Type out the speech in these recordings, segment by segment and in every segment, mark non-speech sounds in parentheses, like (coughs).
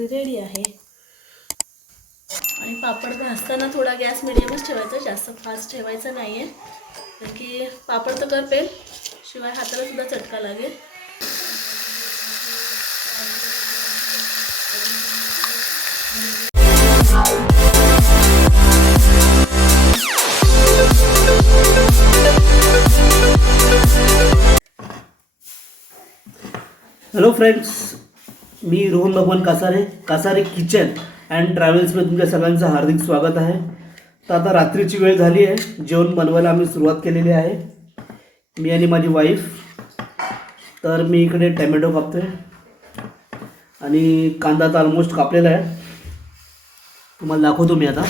भाकरी रेडी आहे. आणि पापड भाजताना थोडा गॅस मिडियमच ठेवायचा जास्त फास्ट ठेवायचा नाही आहे कारण की पापड तर करपेल शिवाय हाताला सुद्धा चटका लागेल. हॅलो फ्रेंड्स मी रोहन भगवान कासारे कासारे किचन अँड ट्रॅव्हल्समध्ये तुमच्या सगळ्यांचं हार्दिक स्वागत आहे. तर आता रात्रीची वेळ झाली आहे. जेवण बनवायला आम्ही सुरुवात केलेली आहे. मी आणि माझी वाईफ तर मी इकडे टॅमॅटो कापतो आहे आणि कांदा तर ऑलमोस्ट कापलेला आहे. तुम्हाला दाखवतो मी आता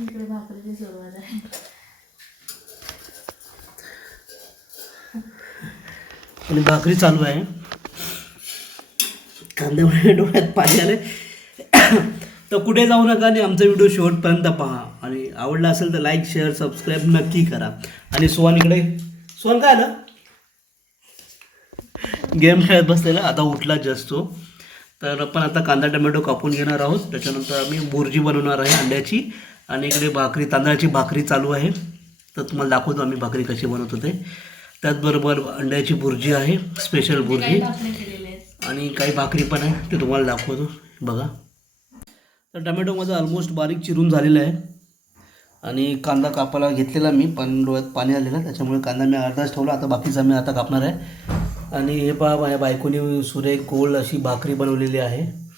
इकडे भाकरीची सुरुवात आहे आणि भाकरी चालू आहे. कांद्यामुळे डोळ्यात पाणी आले (coughs) तर कुठे जाऊ नका आणि आमचा व्हिडिओ शेवटपर्यंत पहा. आणि आवडला असेल तर लाईक शेअर सबस्क्राईब नक्की करा. आणि सोहन इकडे. सोहन काय आलं? गेम खेळत बसलेला. आता उठला जस्ट तो. तर आपण आता कांदा टमॅटो कापून घेणार आहोत. त्याच्यानंतर आम्ही बुर्जी बनवणार आहे अंड्याची. आणि इकडे भाकरी तांदळाची भाकरी चालू आहे. तर तुम्हाला दाखवतो आम्ही भाकरी कशी बनवतो ते. त्याचबरोबर अंड्याची भुर्जी आहे स्पेशल भुर्जी. आणि काही भाकरी पण आहे ते तुम्हाला दाखवतो. बघा. तर टमॅटो माझं ऑलमोस्ट बारीक चिरून झालेलं आहे. आणि कांदा कापायला घेतलेला मी पण डोळ्यात पाणी आलेलं त्याच्यामुळे कांदा मी अर्धाच ठेवला आता बाकीचा मी आता कापणार आहे. आणि हे पहा माझ्या बायकोने सुरेख गोल अशी भाकरी बनवलेली आहे.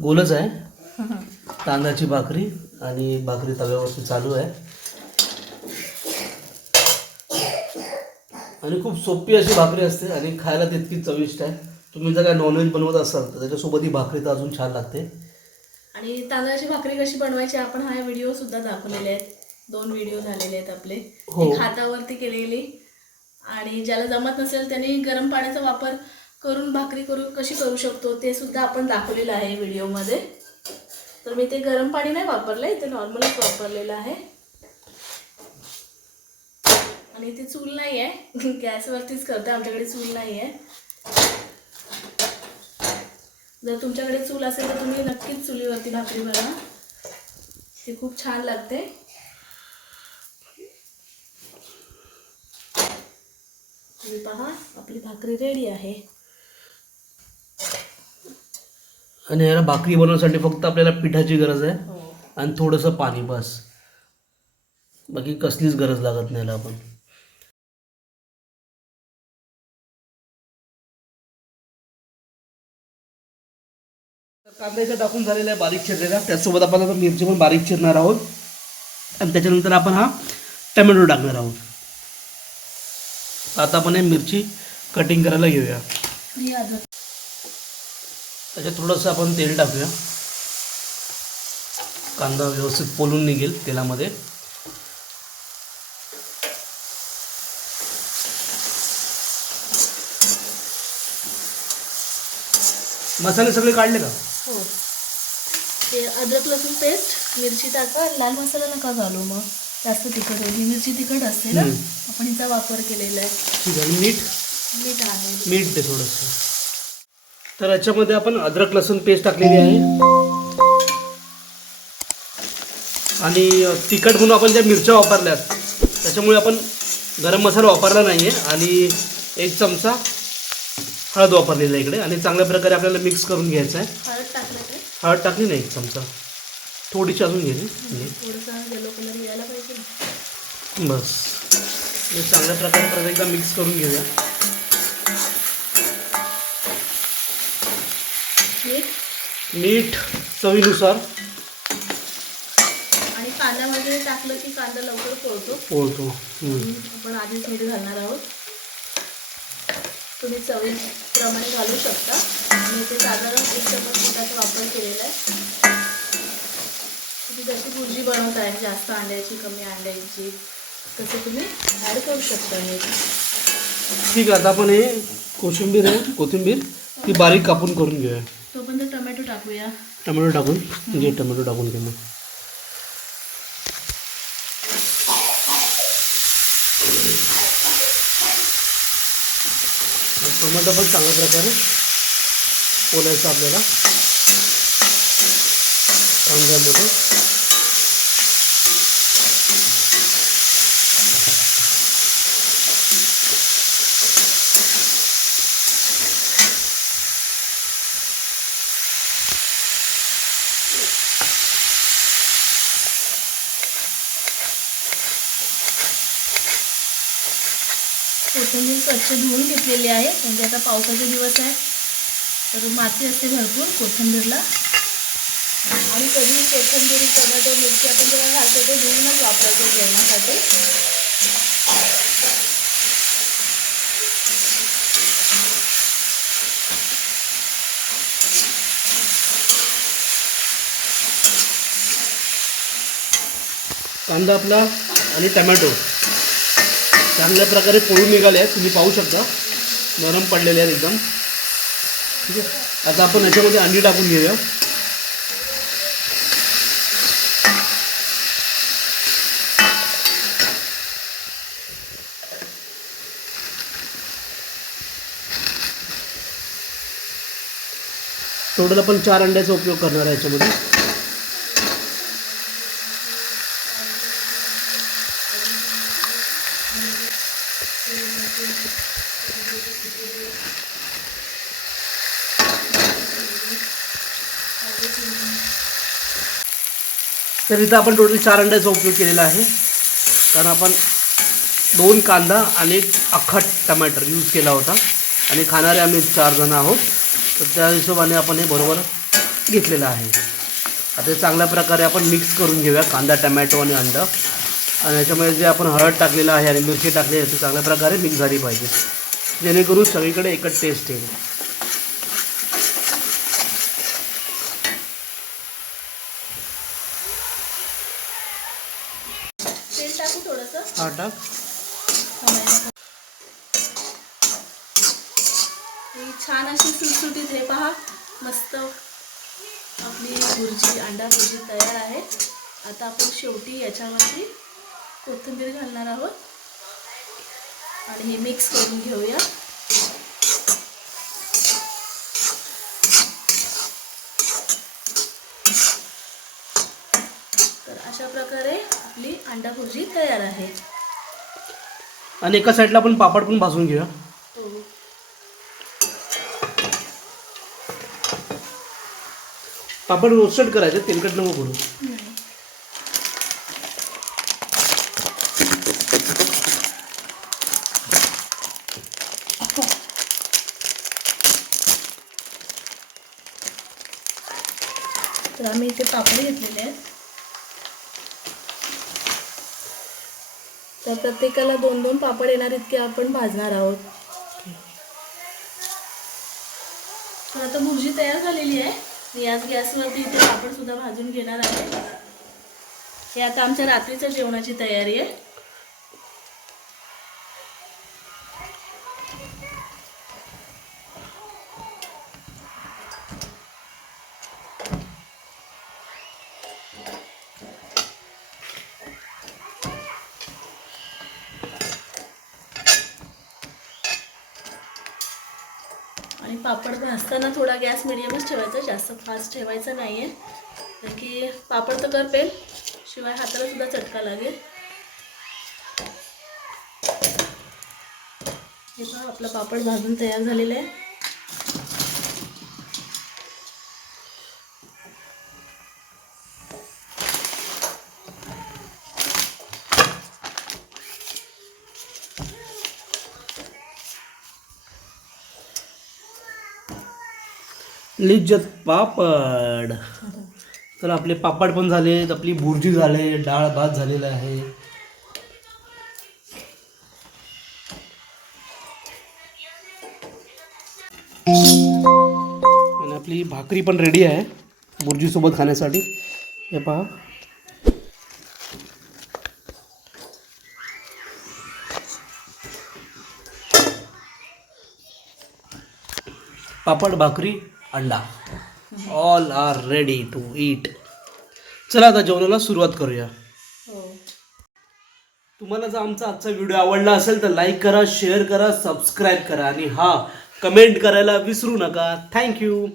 गोलच आहे. तांदळाची भाकरी आणि भाकरी तव्यावरती चालू आहे. आणि खूप सोपी अशी भाकरी असते आणि खायला तितकी चविष्ट आहे. तुम्ही जर काय नॉनव्हेज बनवत असाल तर त्याच्यासोबत ही भाकरी तर अजून छान लागते. आणि तांदळाची भाकरी कशी बनवायची आपण हा व्हिडिओ सुद्धा दाखवलेले आहेत. दोन व्हिडिओ झालेले आहेत आपले. हो. एक हातावरती केलेली आणि ज्याला जमत नसेल त्यांनी गरम पाण्याचा वापर करून भाकरी करू कशी करू शकतो ते सुद्धा आपण दाखवलेलं आहे व्हिडिओमध्ये तर मी ते गरम पाणी नाही वापरलं इथे नॉर्मलच वापरलेलं आहे. आणि इथे चूल नाही आहे गॅसवरतीच करते आमच्याकडे चूल नाही आहे जर तुमच्याकडे चूल असेल तर तुम्ही नक्कीच चुलीवरती भाकरी बनवा ती खूप छान लागते. तुम्ही पहा आपली भाकरी रेडी आहे. आणि याला भाकरी बनवण्यासाठी फक्त आपल्याला पिठाची गरज आहे हो. आणि थोडंसं पाणी बस. बाकी कसलीच गरज लागत नाही याला आपण. कांदा इथं टाकून झालेला आहे बारीक चिरलेला त्याचसोबत आपण आता मिरची पण बारीक चिरणार आहोत. आणि त्याच्यानंतर आपण हा टमॅटो टाकणार आहोत. आता आपण हे मिरची कटिंग करायला घेऊया. त्याच्यात थोडंसं आपण तेल टाकूया. कांदा व्यवस्थित पोलून निघेल तेलामध्ये. मसाले सगळे काढले का? हो. ते अद्रक लसूण पेस्ट मिरची टाका लाल मसाला नका घालू मग. जास्त तिखट होईल ही मिरची तिखट असते ना? हम्म. आपण हिचा वापर केलेला आहे. ठीक आहे. आणि मीठ? मीठ आहे. मीठ दे थोडंसं. तर याच्यामध्ये आपण अद्रक लसूण पेस्ट टाकलेली आहे. आणि तिखट म्हणून आपण ज्या मिरच्या वापरल्यात त्याच्यामुळे आपण गरम मसाला वापरला नाही आहे आणि एक चमचा हळद वापरलेला आहे इकडे. आणि चांगल्या प्रकारे आपल्याला मिक्स करून घ्यायचं आहे. हळद टाकलं काय हळद टाकली नाही एक चमचा. थोडीशी अजून घ्यायची बस. हे चांगल्या प्रकारे परत एकदा मिक्स करून घेऊया. मीठ? चवीनुसार. आणि कांद्यामध्ये टाकलं की कांदा लवकर पोळतो. पोळतो. आपण आधीच मीठ घालणार आहोत. तुम्ही चवीप्रमाणे घालू शकता. आणि इथे साधारण एक चमच मिठाचा वापर केलेला आहे. तुम्ही जशी भुर्जी बनवताय जास्त अंड्याची कमी अंड्याची तसं तुम्ही ॲड करू शकता हे. ठीक आहे आता आपण हे कोशिंबीर आहे कोथिंबीर ती बारीक कापून करून घेऊया. तोपर्यंत टोमॅटो टाकूया. टमॅटो टाकून घे टमॅटो टाकून घे टोमॅटो पण चांगल्या प्रकारे ओलायचं आपल्याला. कांद्यामध्ये कोथिंबीर स्वच्छ धुवून घेतलेली आहे. म्हणजे आता पावसाचे दिवस आहे तर माती असते भरपूर कोथिंबीरला. आणि कधी कोथिंबीर टोमॅटो मिरची आपण जेव्हा घालतो ते धुवूनच वापरायचं जेवणासाठी. कांदा आपला आणि टमॅटो. चांगल्या प्रकारे पोळून निघाले आहेत तुम्ही पाहू शकता. नरम पडलेले आहेत एकदम. ठीक आहे. आता आपण याच्यामध्ये अंडी टाकून घेऊया. टोटल आपण चार अंड्याचा उपयोग करणार आहे याच्यामध्ये. तर इथं आपण टोटल चार अंड्याचा उपयोग केलेला आहे. कारण आपण दोन कांदा आणि एक अख्खा टमॅटर यूज केला होता. आणि खाणारे आम्ही चार जण आहोत. तर त्या हिशोबाने आपण हे बरोबर घेतलेलं आहे. आता चांगल्या प्रकारे आपण मिक्स करून घेऊया कांदा टमॅटो आणि अंडा. आणि याच्यामध्ये जे आपण हळद टाकलेलं आहे आणि मिरची टाकली आहे ती चांगल्या प्रकारे मिक्स झाली पाहिजे. जेणेकरून सगळीकडे एकच टेस्ट येईल तेल टाकू थोडंसं हा टाक छान अशी सुटसुटीत हे पहा. मस्त आपली भुर्जी अंडा भुर्जी तयार आहे. आता आपण शेवटी याच्यावरती कोथिंबीर घालणार आहोत. आणि हे मिक्स करून घेऊया. तर अशा प्रकारे आपली अंडा भुर्जी तयार आहे. आणि एका साईडला आपण पापड पण भाजून घेऊया. पापड रोस्टेड करायचे तेलकट नको करू. तर आम्ही इथे पापड घेतलेले आहेत. तर प्रत्येकाला दोन दोन पापड येणार इतके आपण भाजणार आहोत. तर आता भुर्जी तयार झालेली आहे. मी याच गॅसवरती इथे पापड सुद्धा भाजून घेणार आहे. हे आता आमच्या रात्रीच्या जेवणाची तयारी आहे. पापड भाजताना थोडा गॅस मिडियमच ठेवायचा जास्त फास्ट ठेवायचा नाही आहे कारण की पापड तर करपेल शिवाय हाताला सुद्धा चटका लागेल. हे पहा आपला पापड भाजून तयार झालेला आहे. लिज्जत पापड. तर आपले पापड पण झाले आपली भुर्जी झाले डाळ भात झालेला आहे. आणि आपली भाकरी पण रेडी आहे भुर्जीसोबत खाण्यासाठी. हे पहा. पापड भाकरी अंडा. All are ready to eat चला आता जेवणाला सुरुवात करूया. हो. तुम्हाला जर आमचा आजचा व्हिडिओ आवडला असेल तर लाईक करा शेअर करा सबस्क्राईब करा. आणि हा कमेंट करायला विसरू नका. थँक्यू